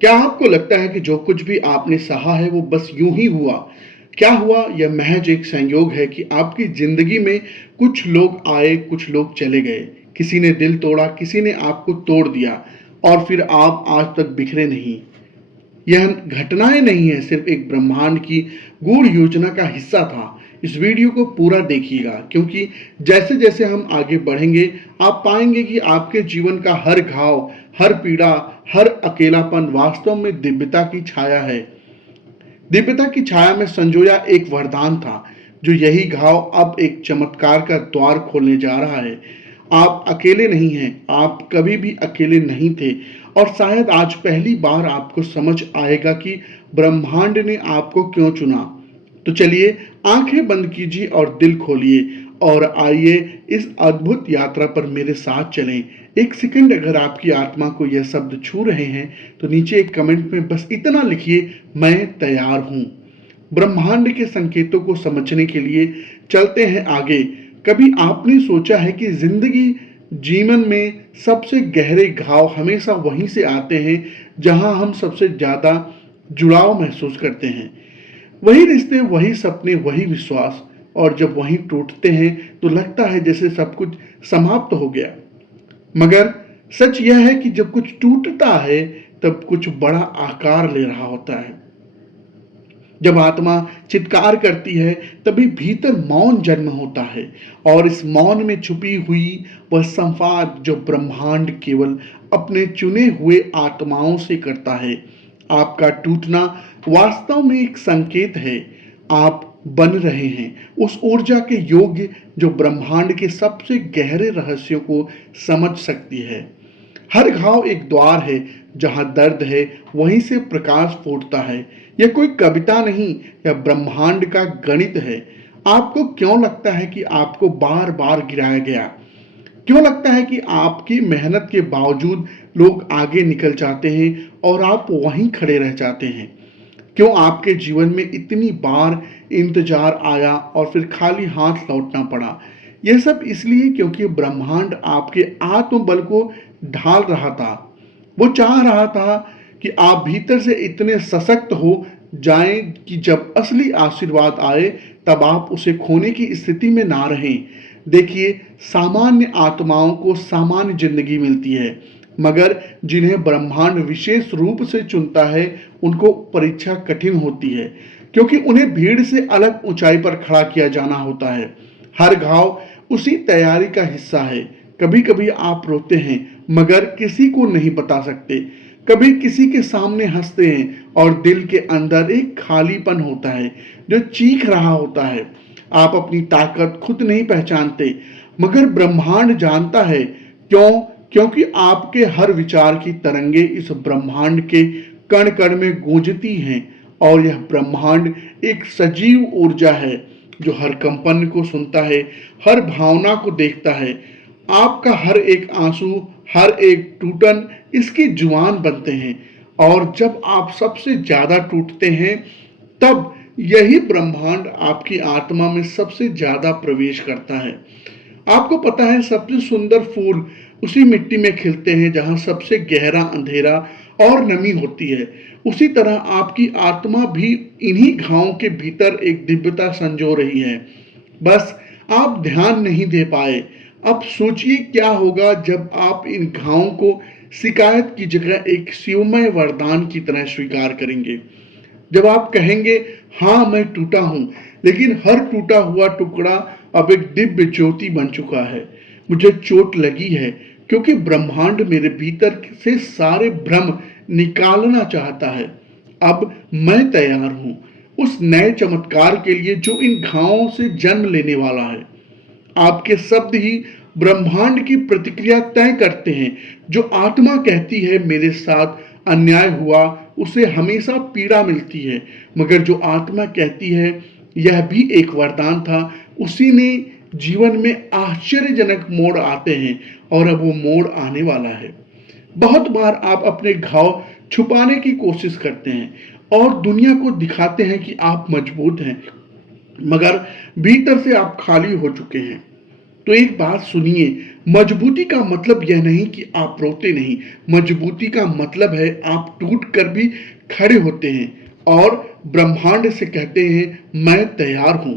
क्या आपको लगता है कि जो कुछ भी आपने सहा है वो बस यूं ही हुआ? क्या हुआ यह महज एक संयोग है कि आपकी जिंदगी में कुछ लोग आए, कुछ लोग चले गए। किसी ने दिल तोड़ा, किसी ने आपको तोड़ दिया और फिर आप आज तक बिखरे नहीं। यह घटनाएं नहीं है, सिर्फ एक ब्रह्मांड की गूढ़ योजना का हिस्सा था। इस वीडियो को पूरा देखिएगा, क्योंकि जैसे जैसे हम आगे बढ़ेंगे आप पाएंगे कि आपके जीवन का हर घाव, हर पीड़ा, हर अकेलापन वास्तव में दिव्यता की छाया है। दिव्यता की छाया में संजोया एक वरदान था, जो यही घाव अब एक चमत्कार का द्वार खोलने जा रहा है। आप अकेले नहीं हैं, आप कभी भी अकेले नहीं थे, और शायद आज पहली बार आपको समझ आएगा कि ब्रह्मांड ने आपको क्यों चुना। तो चलिए, आंखें बंद कीजिए और दिल खोलिए और आइए इस अद्भुत यात्रा पर मेरे साथ चलें। एक सेकंड, अगर आपकी आत्मा को यह शब्द छू रहे हैं तो नीचे एक कमेंट में बस इतना लिखिए, मैं तैयार हूं। ब्रह्मांड के संकेतों को समझने के लिए चलते हैं आगे। कभी आपने सोचा है कि जिंदगी, जीवन में सबसे गहरे घाव हमेशा वहीं से आते हैं जहां हम सबसे ज्यादा जुड़ाव महसूस करते हैं। वही रिश्ते, वही सपने, वही विश्वास, और जब वहीं टूटते हैं तो लगता है जैसे सब कुछ समाप्त हो गया। मगर सच यह है कि जब कुछ टूटता है तब कुछ बड़ा आकार ले रहा होता है। जब आत्मा चित्कार करती है तभी भीतर मौन जन्म होता है, और इस मौन में छुपी हुई वह संवाद जो ब्रह्मांड केवल अपने चुने हुए आत्माओं से करता है। आपका टूटना वास्तव में एक संकेत है। आप बन रहे हैं उस ऊर्जा के योग्य जो ब्रह्मांड के सबसे गहरे रहस्यों को समझ सकती है। हर घाव एक द्वार है, जहां दर्द है वहीं से प्रकाश फूटता है। यह कोई कविता नहीं, यह ब्रह्मांड का गणित है। आपको क्यों लगता है कि आपको बार बार गिराया गया? क्यों लगता है कि आपकी मेहनत के बावजूद लोग आगे निकल जाते हैं और आप वहीं खड़े रह जाते हैं? क्यों आपके जीवन में इतनी बार इंतजार आया और फिर खाली हाथ लौटना पड़ा? यह सब इसलिए क्योंकि ब्रह्मांड आपके आत्मबल को ढाल रहा था। वो चाह रहा था कि आप भीतर से इतने सशक्त हो जाएं कि जब असली आशीर्वाद आए तब आप उसे खोने की स्थिति में ना रहें। देखिए, सामान्य आत्माओं को सामान्य जिंदगी मिलती है, मगर जिन्हें ब्रह्मांड विशेष रूप से चुनता है उनको परीक्षा कठिन होती है, क्योंकि उन्हें भीड़ से अलग ऊंचाई पर खड़ा किया जाना होता है। हर घाव उसी तैयारी का हिस्सा है। कभी कभी आप रोते हैं मगर किसी को नहीं बता सकते। कभी किसी के सामने हंसते हैं और दिल के अंदर एक खालीपन होता है जो चीख रहा होता है। आप अपनी ताकत खुद नहीं पहचानते, मगर ब्रह्मांड जानता है। क्यों? क्योंकि आपके हर विचार की तरंगे इस ब्रह्मांड के कण कण में गूंजती हैं, और यह ब्रह्मांड एक सजीव ऊर्जा है जो हर कंपन को सुनता है, हर भावना को देखता है। आपका हर एक आंसू, हर एक टूटन इसकी जुबान बनते हैं, और जब आप सबसे ज्यादा टूटते हैं तब यही ब्रह्मांड आपकी आत्मा में सबसे ज्यादा प्रवेश करता है। आपको पता है, सबसे सुंदर फूल उसी मिट्टी में खिलते हैं जहां सबसे गहरा अंधेरा और नमी होती है। उसी तरह आपकी आत्मा भी इन्हीं घावों के भीतर एक दिव्यता संजो रही है। बस आप ध्यान नहीं दे पाए। अब सोचिए क्या होगा जब आप इन घावों को शिकायत की जगह एक शिवमय वरदान की तरह स्वीकार करेंगे। जब आप कहेंगे, हाँ मैं टूटा हूं, लेकिन हर टूटा हुआ टुकड़ा अब एक दिव्य ज्योति बन चुका है। मुझे चोट लगी है क्योंकि ब्रह्मांड मेरे भीतर से सारे भ्रम निकालना चाहता है। अब मैं तैयार हूं उस नए चमत्कार के लिए जो इन घावों से जन्म लेने वाला है। आपके शब्द ही ब्रह्मांड की प्रतिक्रिया तय करते हैं। जो आत्मा कहती है मेरे साथ अन्याय हुआ, उसे हमेशा पीड़ा मिलती है, मगर जो आत्मा कहती है यह भी एक वरदान था, उसी ने जीवन में आश्चर्यजनक मोड़ आते हैं, और अब वो मोड़ आने वाला है। बहुत बार आप अपने घाव छुपाने की कोशिश करते हैं और दुनिया को दिखाते हैं कि आप मजबूत हैं, मगर भीतर से आप खाली हो चुके हैं। तो एक बात सुनिए, मजबूती का मतलब यह नहीं कि आप रोते नहीं, मजबूती का मतलब है आप टूट कर भी खड़े होते हैं और ब्रह्मांड से कहते हैं मैं तैयार हूं।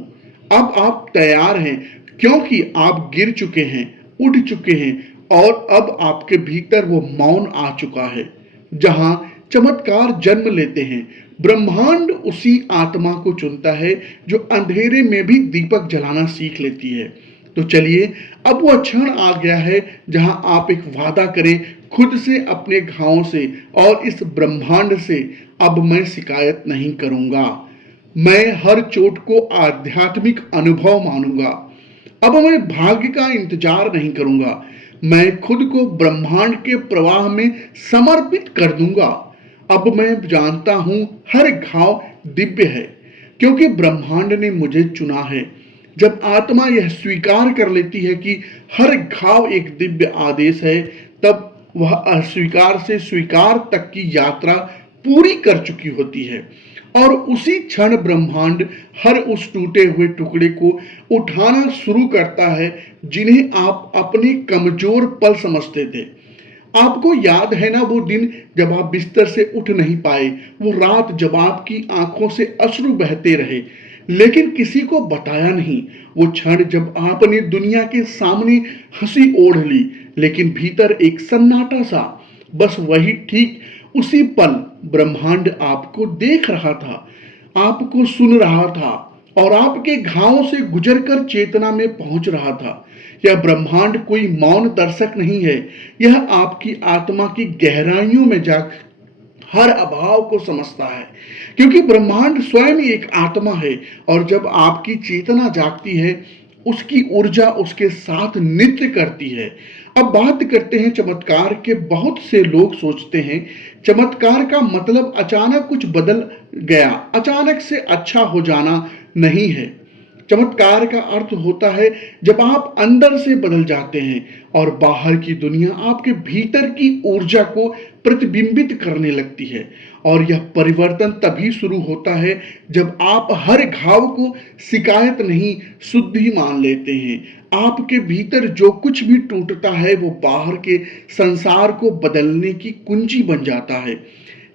अब आप तैयार हैं क्योंकि आप गिर चुके हैं, उठ चुके हैं और अब आपके भीतर वो मौन आ चुका है जहां चमत्कार जन्म लेते हैं। ब्रह्मांड उसी आत्मा को चुनता है जो अंधेरे में भी दीपक जलाना सीख लेती है। तो चलिए, अब वो क्षण आ गया है जहां आप एक वादा करें खुद से, अपने घावों से और इस ब्रह्मांड से, अब मैं शिकायत नहीं करूंगा। मैं हर चोट को आध्यात्मिक अनुभव मानूंगा। अब मैं भाग्य का इंतजार नहीं करूंगा। मैं खुद को ब्रह्मांड के प्रवाह में समर्पित कर दूंगा। अब मैं जानता हूं हर घाव दिव्य है क्योंकि ब्रह्मांड ने मुझे चुना है। जब आत्मा यह स्वीकार कर लेती है कि हर घाव एक दिव्य आदेश है, तब वह अस्वीकार से स्वीकार तक की यात्रा पूरी कर चुकी होती है और उसी क्षण ब्रह्मांड हर उस टूटे हुए टुकड़े को उठाना शुरू करता है जिन्हें आप अपने कमजोर पल समझते थे। आपको याद है ना वो दिन जब आप बिस्तर से उठ नहीं पाए, वो रात जब आपकी आंखों से अश्रु बहते रहे लेकिन किसी को बताया नहीं, वो क्षण जब आपने दुनिया के सामने हंसी ओढ़ ली लेकिन भीतर एक सन्नाटा सा। बस वही ठीक उसी पल ब्रह्मांड आपको देख रहा था, आपको सुन रहा था और आपके घावों से गुजरकर चेतना में पहुंच रहा था। यह ब्रह्मांड कोई मौन दर्शक नहीं है, यह आपकी आत्मा की गहराइयों में जा हर अभाव को समझता है क्योंकि ब्रह्मांड स्वयं एक आत्मा है और जब आपकी चेतना जागती है, उसकी ऊर्जा उसके साथ नृत्य करती है। अब बात करते हैं चमत्कार के। बहुत से लोग सोचते हैं चमत्कार का मतलब अचानक कुछ बदल गया, अचानक से अच्छा हो जाना नहीं है। चमत्कार का अर्थ होता है जब आप अंदर से बदल जाते हैं और बाहर की दुनिया आपके भीतर की ऊर्जा को प्रतिबिंबित करने लगती है। और यह परिवर्तन तभी शुरू होता है जब आप हर घाव को शिकायत नहीं, शुद्धि मान लेते हैं। आपके भीतर जो कुछ भी टूटता है वो बाहर के संसार को बदलने की कुंजी बन जाता है।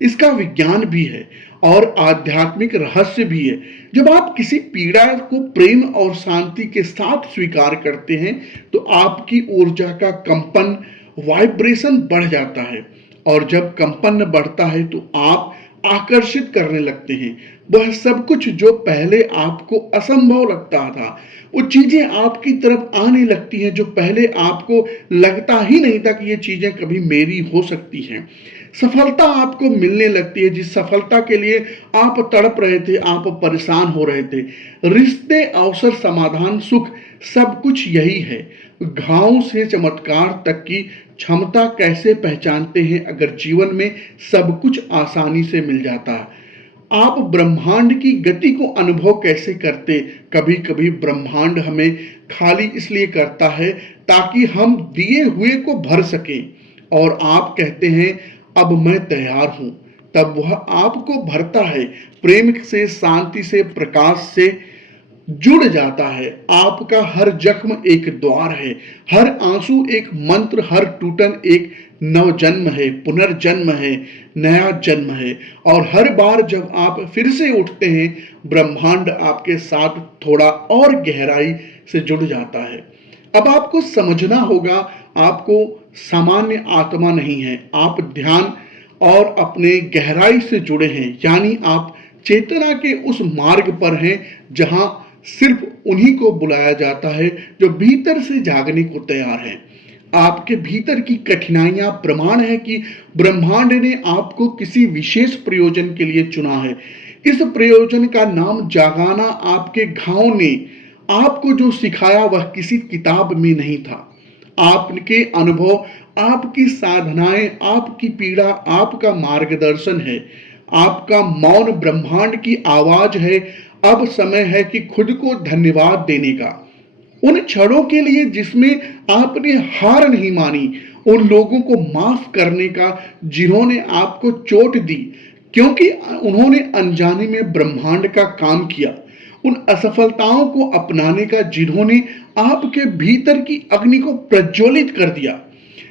इसका विज्ञान भी है और आध्यात्मिक रहस्य भी है। जब आप किसी पीड़ा को प्रेम और शांति के साथ स्वीकार करते हैं तो आपकी ऊर्जा का कंपन, वाइब्रेशन बढ़ जाता है और जब कंपन बढ़ता है तो आप आकर्षित करने लगते हैं वह सब कुछ जो पहले आपको असंभव लगता था। वो चीजें आपकी तरफ आने लगती हैं जो पहले आपको लगता ही नहीं था कि ये चीजें कभी मेरी हो सकती हैं। सफलता आपको मिलने लगती है जिस सफलता के लिए आप तड़प रहे थे, आप परेशान हो रहे थे। रिश्ते, अवसर, समाधान, सुख, सब कुछ यही है। घाव से चमत्कार तक की क्षमता कैसे पहचानते हैं? अगर जीवन में सब कुछ आसानी से मिल जाता है। आप ब्रह्मांड की गति को अनुभव कैसे करते? कभी कभी ब्रह्मांड हमें खाली इसलिए करता है ताकि हम दिए हुए को भर सकें और आप कहते हैं अब मैं तैयार हूं। तब वह आपको भरता है, प्रेम से, शांति से, प्रकाश से जुड़ जाता है। आपका हर जख्म एक द्वार है, हर आंसू एक मंत्र, हर टूटन एक नवजन्म है, पुनर्जन्म है, नया जन्म है। और हर बार जब आप फिर से उठते हैं ब्रह्मांड आपके साथ थोड़ा और गहराई से जुड़ जाता है। अब आपको समझना होगा आपको सामान्य आत्मा नहीं है, आप ध्यान और अपने गहराई से जुड़े हैं, यानी आप चेतना के उस मार्ग पर हैं जहां सिर्फ उन्हीं को बुलाया जाता है जो भीतर से जागने को तैयार हैं। आपके भीतर की कठिनाइयां प्रमाण है कि ब्रह्मांड ने आपको किसी विशेष प्रयोजन के लिए चुना है। इस प्रयोजन का नाम जागाना। आपके घाव ने आपको जो सिखाया वह किसी किताब में नहीं था। आपके अनुभव, आपकी साधनाएं, आपकी पीड़ा, आपका मार्गदर्शन है। आपका मौन ब्रह्मांड की आवाज है। अब समय है कि खुद को धन्यवाद देने का, उन क्षणों के लिए जिसमें आपने हार नहीं मानी, उन लोगों को माफ करने का जिन्होंने आपको चोट दी क्योंकि उन्होंने अनजाने में ब्रह्मांड का काम किया। उन असफलताओं को अपनाने का जिन्होंने आपके भीतर की अग्नि को प्रज्वलित कर दिया।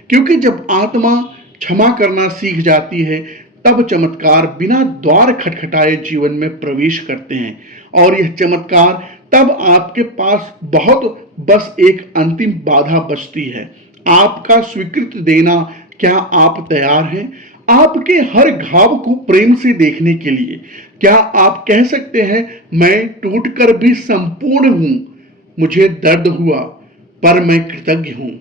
क्योंकि जब आत्मा क्षमा करना सीख जाती है, तब चमत्कार बिना द्वार खटखटाए जीवन में प्रवेश करते हैं। और यह चमत्कार तब आपके पास बहुत बस एक अंतिम बाधा बचती है, आपका स्वीकृति देना। क्या आप तैयार हैं आपके हर घाव को प्रेम से देखने के लिए? क्या आप कह सकते हैं, मैं टूटकर भी संपूर्ण हूं, मुझे दर्द हुआ पर मैं कृतज्ञ हूं,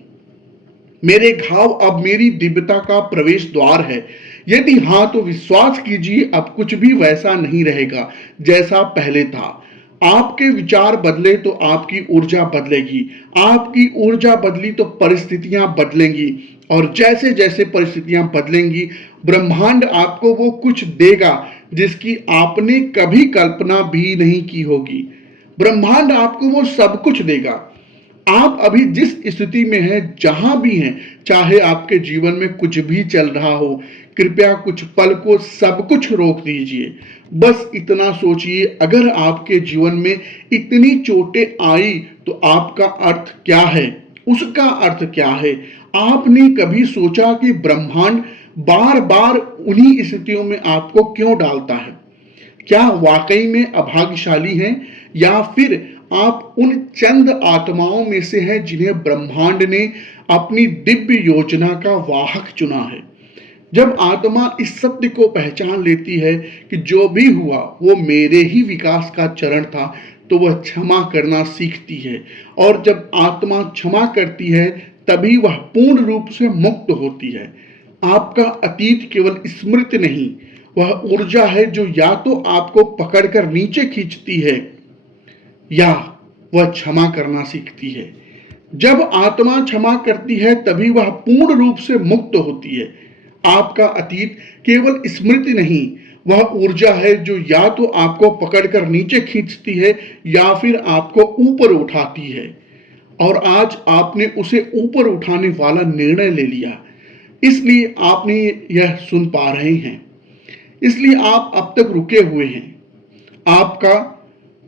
मेरे घाव अब मेरी दिव्यता का प्रवेश द्वार है? यदि हाँ, तो विश्वास कीजिए, अब कुछ भी वैसा नहीं रहेगा जैसा पहले था। आपके विचार बदले तो आपकी ऊर्जा बदलेगी, आपकी ऊर्जा बदली तो परिस्थितियां बदलेंगी, और जैसे जैसे परिस्थितियां बदलेंगी, ब्रह्मांड आपको वो कुछ देगा जिसकी आपने कभी कल्पना भी नहीं की होगी। ब्रह्मांड आपको वो सब कुछ देगा। आप अभी जिस स्थिति में हैं, जहां भी हैं, चाहे आपके जीवन में कुछ भी चल रहा हो, कृपया कुछ पल को सब कुछ रोक दीजिए। बस इतना सोचिए, अगर आपके जीवन में इतनी चोटें आई तो आपका अर्थ क्या है, उसका अर्थ क्या है? आपने कभी सोचा कि ब्रह्मांड बार बार उन्हीं स्थितियों में आपको क्यों डालता है? क्या वाकई में अभाग्यशाली हैं, या फिर आप उन चंद आत्माओं में से हैं जिन्हें ब्रह्मांड ने अपनी दिव्य योजना का वाहक चुना है? जब आत्मा इस सत्य को पहचान लेती है कि जो भी हुआ वो मेरे ही विकास का चरण था, तो वह क्षमा करना सीखती है। और जब आत्मा क्षमा करती है, तभी वह पूर्ण रूप से मुक्त होती है। आपका अतीत केवल स्मृति नहीं, वह ऊर्जा है जो या तो आपको पकड़कर नीचे खींचती है, या वह क्षमा करना सीखती है। जब आत्मा क्षमा करती है, तभी वह पूर्ण रूप से मुक्त होती है। आपका अतीत केवल स्मृति नहीं, वह ऊर्जा है जो या तो आपको पकड़कर नीचे खींचती है, या फिर आपको ऊपर उठाती है। और आज आपने उसे ऊपर उठाने वाला निर्णय ले लिया, इसलिए आपने यह सुन पा रहे हैं, इसलिए आप अब तक रुके हुए हैं। आपका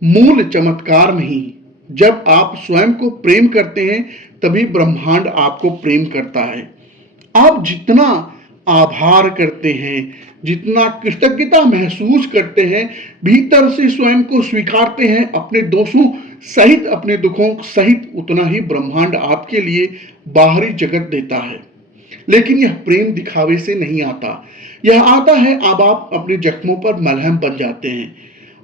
मूल चमत्कार नहीं, जब आप स्वयं को प्रेम करते हैं, तभी ब्रह्मांड आपको प्रेम करता है। आप जितना आभार करते हैं, जितना कृतज्ञता महसूस करते हैं, भीतर से स्वयं को स्वीकारते हैं, अपने दोषों सहित, अपने दुखों सहित, उतना ही ब्रह्मांड आपके लिए बाहरी जगत देता है। लेकिन यह प्रेम दिखावे से नहीं आता, यह आता है अब आप अपने जख्मों पर मलहम बन जाते हैं,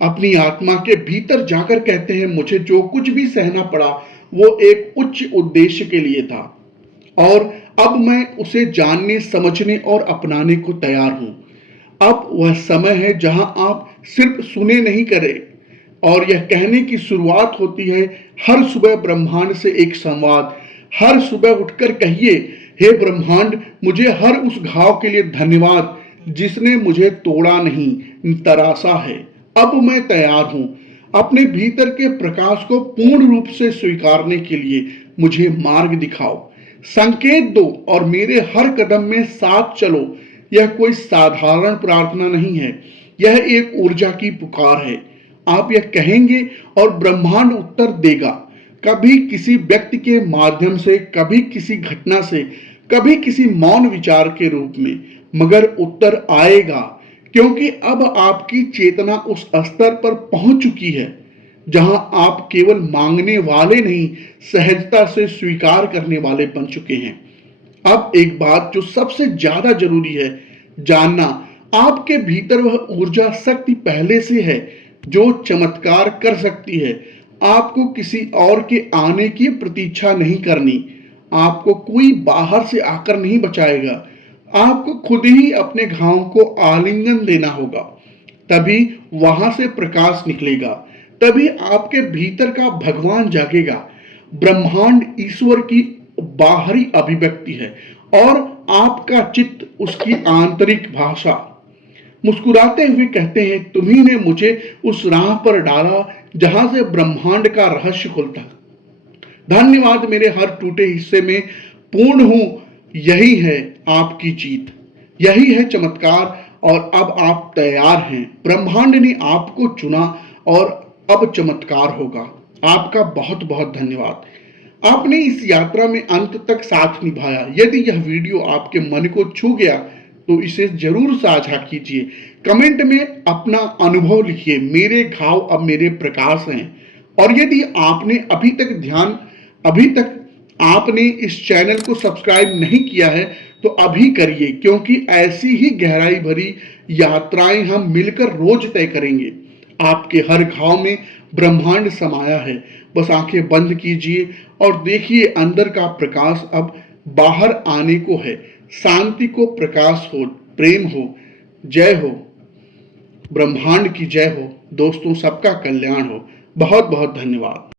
अपनी आत्मा के भीतर जाकर कहते हैं, मुझे जो कुछ भी सहना पड़ा वो एक उच्च उद्देश्य के लिए था, और अब मैं उसे जानने, समझने और अपनाने को तैयार हूं। अब वह समय है जहां आप सिर्फ सुने नहीं करें, और यह कहने की शुरुआत होती है। हर सुबह ब्रह्मांड से एक संवाद, हर सुबह उठकर कहिए, हे ब्रह्मांड, मुझे हर उस घाव के लिए धन्यवाद जिसने मुझे तोड़ा नहीं, तराशा है। अब मैं तैयार हूं, अपने भीतर के प्रकाश को पूर्ण रूप से स्वीकारने के लिए मुझे मार्ग दिखाओ, संकेत दो और मेरे हर कदम में साथ चलो। यह कोई साधारण प्रार्थना नहीं है, यह एक ऊर्जा की पुकार है। आप यह कहेंगे और ब्रह्मांड उत्तर देगा, कभी किसी व्यक्ति के माध्यम से, कभी किसी घटना से, कभी किसी मौन विचार के रूप में, मगर उत्तर आएगा, क्योंकि अब आपकी चेतना उस स्तर पर पहुंच चुकी है जहां आप केवल मांगने वाले नहीं, सहजता से स्वीकार करने वाले बन चुके हैं। अब एक बात जो सबसे ज्यादा जरूरी है जानना, आपके भीतर वह ऊर्जा शक्ति पहले से है जो चमत्कार कर सकती है। आपको किसी और के आने की प्रतीक्षा नहीं करनी, आपको कोई बाहर से आकर नहीं बचाएगा, आपको खुद ही अपने घावों को आलिंगन देना होगा, तभी वहां से प्रकाश निकलेगा, तभी आपके भीतर का भगवान जागेगा। ब्रह्मांड ईश्वर की बाहरी अभिव्यक्ति है और आपका चित्त उसकी आंतरिक भाषा। मुस्कुराते हुए कहते हैं, तुम्ही ने मुझे उस राह पर डाला जहां से ब्रह्मांड का रहस्य खुलता। धन्यवाद, मेरे हर टूटे हिस्से में पूर्ण हूं। यही है आपकी जीत, यही है चमत्कार, और अब आप तैयार हैं। ब्रह्मांड ने आपको चुना और अब चमत्कार होगा। आपका बहुत बहुत धन्यवाद। आपने इस यात्रा में अंत तक साथ निभाया। यदि यह वीडियो आपके मन को छू गया तो इसे जरूर साझा कीजिए। कमेंट में अपना अनुभव लिखिए, मेरे घाव अब मेरे प्रकाश हैं। और यदि अभी तक आपने इस चैनल को सब्सक्राइब नहीं किया है तो अभी करिए, क्योंकि ऐसी ही गहराई भरी यात्राएं हम मिलकर रोज तय करेंगे। आपके हर घाव में ब्रह्मांड समाया है। बस आंखें बंद कीजिए और देखिए, अंदर का प्रकाश अब बाहर आने को है। शांति को प्रकाश हो, प्रेम हो, जय हो, ब्रह्मांड की जय हो। दोस्तों, सबका कल्याण हो। बहुत बहुत धन्यवाद।